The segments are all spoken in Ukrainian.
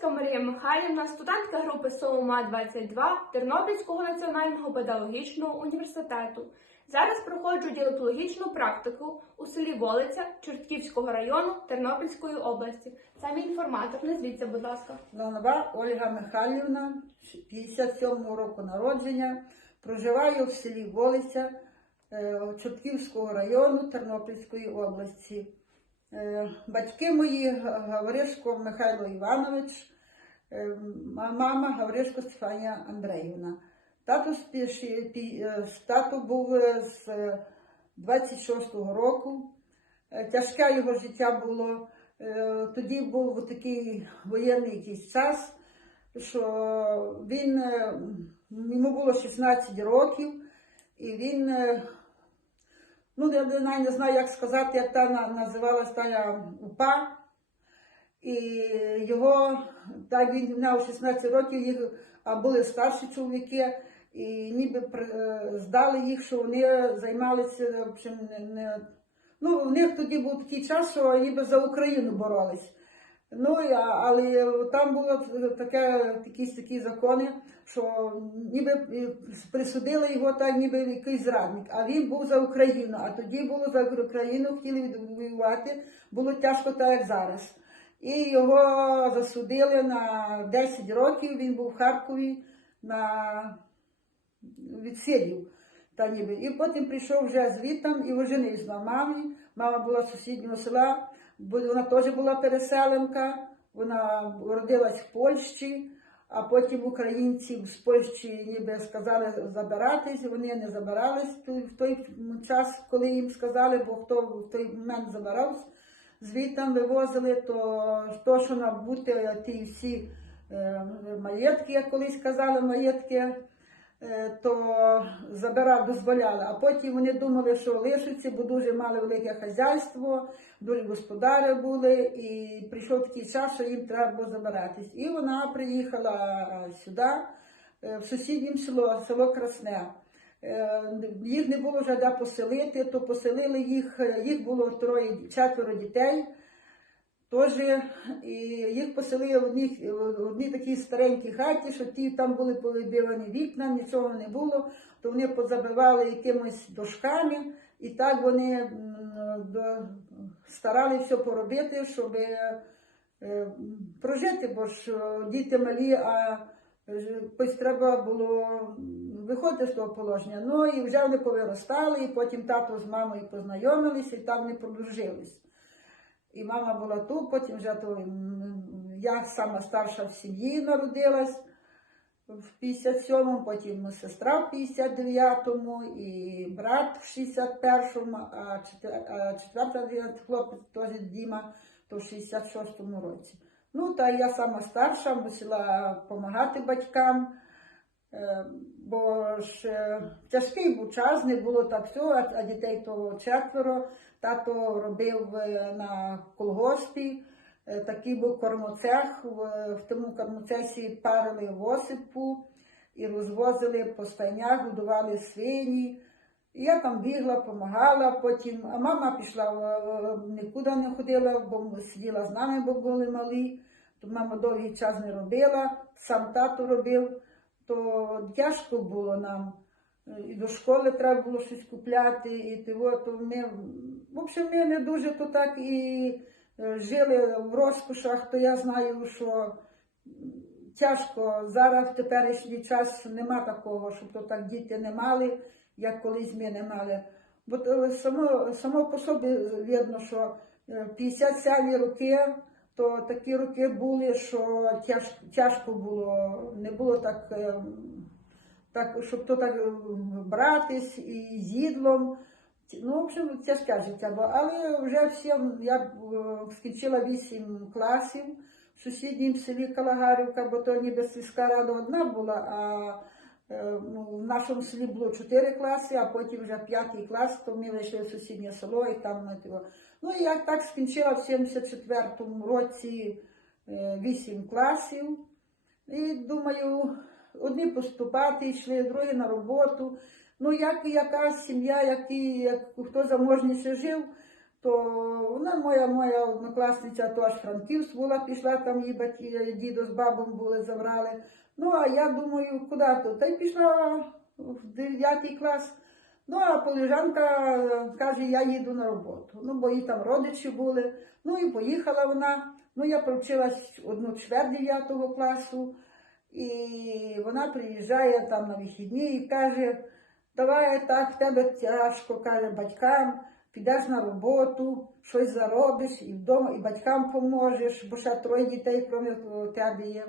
Ковальська Марія Михайлівна, студентка групи СОУМА 22 Тернопільського національного педагогічного університету. Зараз проходжу діалектологічну практику у селі Волиця Чортківського району Тернопільської області. Самі інформатор, назвіться, будь ласка. Нова Ольга Михайлівна, 57-го року народження, проживаю в селі Волиця е, Чортківського району Тернопільської області. Е, Батьки мої Гавришко Михайло Іванович, е, мама Гавришко Стефанія Андріївна. Тато, е, тато був е, з е, 26-го року. Е, Тяжке його життя було. Е, Тоді був такий воєнний якийсь час, що він, е, йому було 16 років, і він, е, ну я не знаю, як сказати, як та на- називалась та УПА. І його, так він мав 16 років, їх, а були старші чоловіки, і ніби е, здали їх, що вони займалися в общем, не, не, Ну, у них тоді був такий час, що ніби за Україну боролись. Ну, але там було таке, якісь такі закони, що ніби е, присудили його так, ніби якийсь зрадник. А він був за Україну. А тоді було за Україну, хотіли від- воювати, було тяжко так, як зараз. І його засудили на 10 років. Він був в Харкові на відсидів. Та ніби. І потім прийшов вже звітом і оженився на мамі. Мама була з сусіднього села, вона теж була переселенка, вона родилась в Польщі, а потім українців з Польщі ніби сказали забиратись, вони не забирались в той- час, коли їм сказали, бо хто в той момент забирався, звітом вивозили, то, то що набути ті всі е, маєтки, як колись казали, маєтки то забирав, дозволяли. А потім вони думали, що лишаться, бо дуже мали велике хазяйство, дуже господарі були, і прийшов такий час, що їм треба було забиратись. І вона приїхала е, сюди, е, в сусіднє село, село Красне. Е, Їх не було вже де поселити, то поселили їх, е, їх було троє, четверо дітей. Теж і їх поселили в одній, в одній такій старенькій хаті, що ті там були повибивані вікна, нічого не було, то вони позабивали якимось дошками, і так вони м, до, старали все поробити, щоб е, прожити, бо ж е, діти малі, а ось треба було виходити з того положення. Ну і вже вони повиростали, і потім тато з мамою познайомилися, і так вони подружились. І мама була тут, потім вже то, я сама старша в сім'ї народилась в 57-му, потім сестра в 59-му, і брат в 61-му, а четвер- а четвертий хлопець теж Діма, то в 66-му році. Ну, та я сама старша, мусила допомагати батькам. Е, Бо ж е, тяжкий був час, не було так а- а дітей то четверо. Тато робив е, на колгоспі, е, такий був кормоцех. В, тому кормоцесі парили восипу і розвозили по стайнях, годували свині. Я там бігла, допомагала, потім, а мама пішла, в- нікуди не ходила, бо сиділа з нами, бо були малі. То мама довгий час не робила, сам тато робив то тяжко було нам. І до школи треба було щось купляти, і того, то ми, в общем, ми не дуже то так і е, жили в розкошах, то я знаю, що тяжко. Зараз в теперішній час нема такого, щоб то так діти не мали, як колись ми не мали. Бо само, само по собі видно, що е, 57 роки, то такі роки були, що тяж, тяжко було, не було так, е, так, щоб то так братись і з їдлом. Ну, в общем, тяжке життя було. Але вже всім я е, скінчила 8 класів в сусіднім селі Калагарівка, бо то ніби сільська рада одна була, а е, ну, в нашому селі було 4 класи, а потім вже 5 клас, то ми вийшли в сусіднє село і там ми того. Ну і я так скінчила в 74-му році 8 класів. І думаю, одні поступати йшли, другі на роботу. Ну, як і яка сім'я, які, як хто заможніше жив, то вона моя моя однокласниця теж Франківськ була, пішла там її батьки, дідо з бабом були, забрали. Ну, а я думаю, куди то? Та й пішла в 9 клас. Ну, а поліжанка е, каже, я їду на роботу. Ну, бо її там родичі були. Ну і поїхала вона. Ну, я провчилась одну чверть 9 класу, і вона приїжджає там на вихідні і каже, давай так, в тебе тяжко, каже батькам, підеш на роботу, щось заробиш, і вдома, і батькам поможеш, бо ще троє дітей, крім тебе є.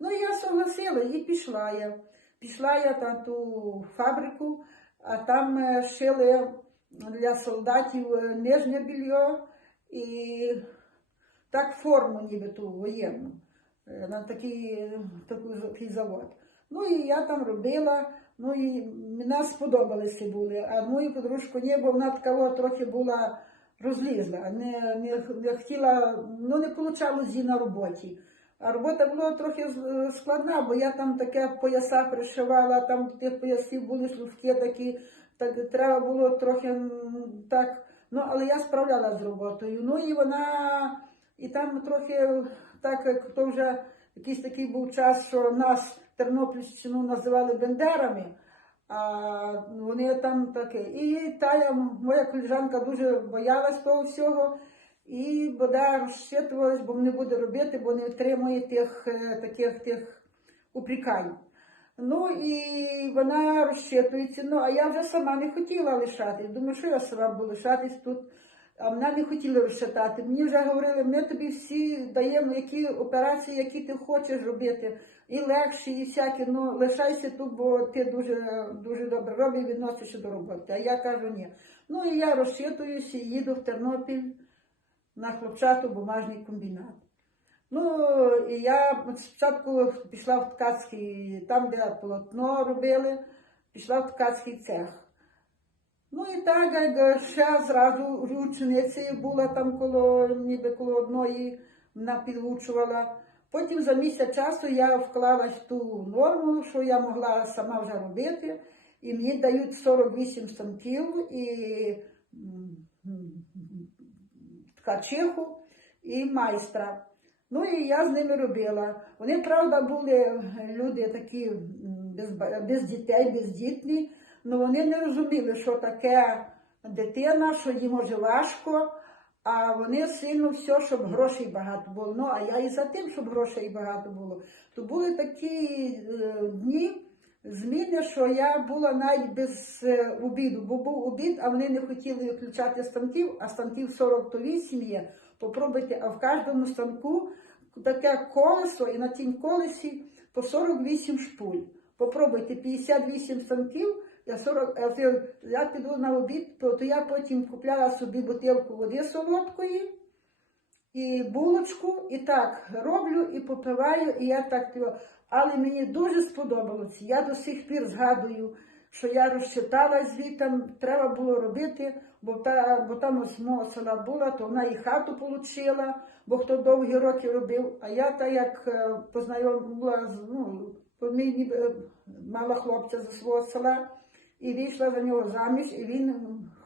Ну, я согласила і пішла я. Пішла я на ту фабрику, а там е, шили для солдатів е, нижнє білье і так форму ніби ту воєнну е, на такий, такий завод. Ну і я там робила, ну і мене сподобалися були. А мою подружку ні, бо вона така трохи була розлізла, не, не, не хотіла, ну не получалось їй на роботі. А робота була трохи складна, бо я там таке пояса пришивала, там тих поясів були шлювки такі, так треба було трохи так. Ну, але я справлялася з роботою. Ну і вона, і там трохи так, як то вже якийсь такий був час, що нас Тернопільщину називали Бендерами. А вони там таке. І та я, моя коліжанка дуже боялась того всього. І бодай розчитувалась, бо не буде робити, бо не отримує тих е, таких тих упрікань. Ну і вона розчитується. Ну, а я вже сама не хотіла лишатись. Думаю, що я сама буду лишатись тут. А мене не хотіли розчитати. Мені вже говорили, ми тобі всі даємо які операції, які ти хочеш робити. І легші, і всякі, ну лишайся тут, бо ти дуже дуже добре робиш і відносишся до роботи. А я кажу, ні. Ну і я розчитуюся і їду в Тернопіль на хлопчато-бумажний комбінат. Ну, і я спочатку пішла в ткацький, там, де полотно робили, пішла в ткацький цех. Ну і так, як ще зразу ученицею була там коло, ніби коло одної, вона. Потім за місяць часу я вклалась в ту норму, що я могла сама вже робити, і мені дають 48 станків і ткачиху і майстра. Ну і я з ними робила. Вони, правда, були люди такі без, без дітей, бездітні, але вони не розуміли, що таке дитина, що їм може важко, а вони сильно все, щоб грошей багато було. Ну, а я і за тим, щоб грошей багато було. То були такі е, дні, зміни, що я була навіть без е, обіду, бо був обід, а вони не хотіли виключати станків, а станків 40 то 8 є. Попробуйте, а в кожному станку таке колесо, і на тім колесі по 48 шпуль. Попробуйте 58 станків, я 40, я піду на обід, то я потім купляла собі бутилку води солодкої і булочку, і так роблю і попиваю, і я так пила. Але мені дуже сподобалося. Я до сих пір згадую, що я розчитала звітом, треба було робити, бо, та, бо там з мого села була, то вона і хату отримала, бо хто довгі роки робив. А я так як е, познайомила, ну, е, мала хлопця зі свого села і вийшла за нього заміж, і він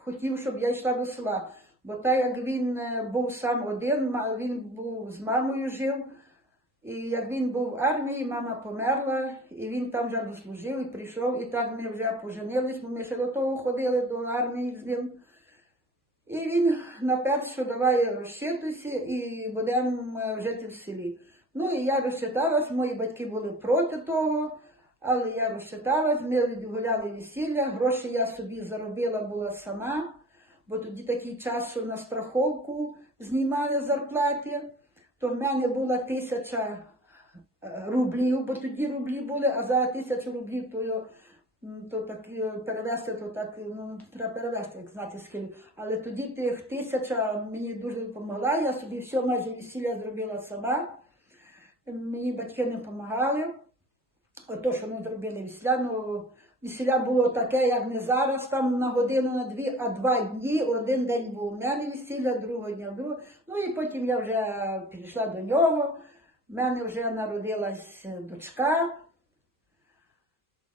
хотів, щоб я йшла до села. Бо так як він е, був сам один, він був з мамою жив. І як він був в армії, мама померла, і він там вже дослужив і прийшов, і так ми вже поженились, бо ми ще до того ходили до армії з ним. І він напевно, що давай розчитуйся і будемо е, жити в селі. Ну і я розчиталась, мої батьки були проти того, але я розчиталась, ми відгуляли весілля, гроші я собі заробила була сама, бо тоді такий час, що на страховку знімали зарплати, то в мене була тисяча е, рублів, бо тоді рублі були, а за тисячу рублів то, то так е, перевести, то так ну, треба перевести, як знати скільки. Але тоді тих тисяча мені дуже допомогла. Я собі все майже весілля зробила сама. Мені батьки не допомагали. Ото, що ми зробили весілля, ну, весілля було таке, як не зараз, там на годину, на дві, а два дні. Один день був у мене весілля, другого дня другого. Ну і потім я вже підійшла до нього. В мене вже народилась дочка.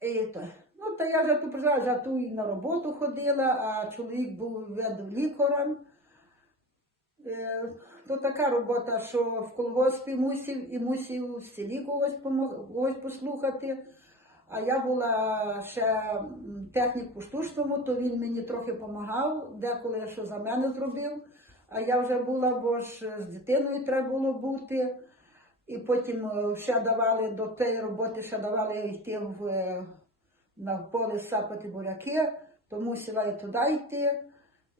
І то. Ну, та я вже ту прожила, ту і на роботу ходила, а чоловік був ведлікарем. Е, То така робота, що в колгоспі мусив і мусив в селі когось, когось послухати. А я була ще м, технік у штучному, то він мені трохи допомагав, деколи що за мене зробив. А я вже була, бо ж з дитиною треба було бути. І потім е, ще давали до тієї роботи, ще давали йти в, е, на поле сапати буряки, то мусила і туди йти,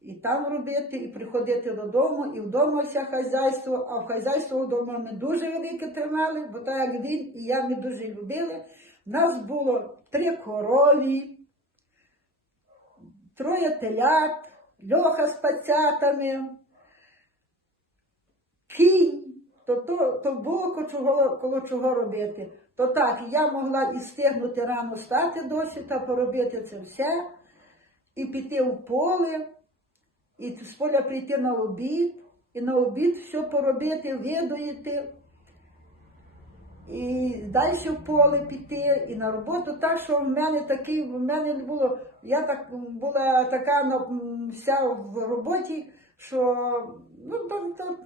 і там робити, і приходити додому, і вдома все хазяйство, а в хазяйство вдома ми дуже велике тримали, бо так як він і я ми дуже любили. Нас було три корові, троє телят, льоха з пацятами, кінь, то, то, то було коло коло чого робити. То так, я могла і стигнути рано стати досі та поробити це все, і піти в поле, і з поля прийти на обід, і на обід все поробити, видоїти, і далі в поле піти, і на роботу. Так що в мене такий, в мене не було, я так була така ну, вся в роботі, що ну,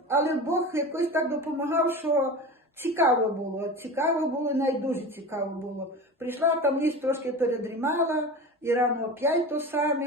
але Бог якось так допомагав, що цікаво було. Цікаво було, навіть дуже цікаво було. Прийшла там ніч трошки передрімала, і рано опять то саме.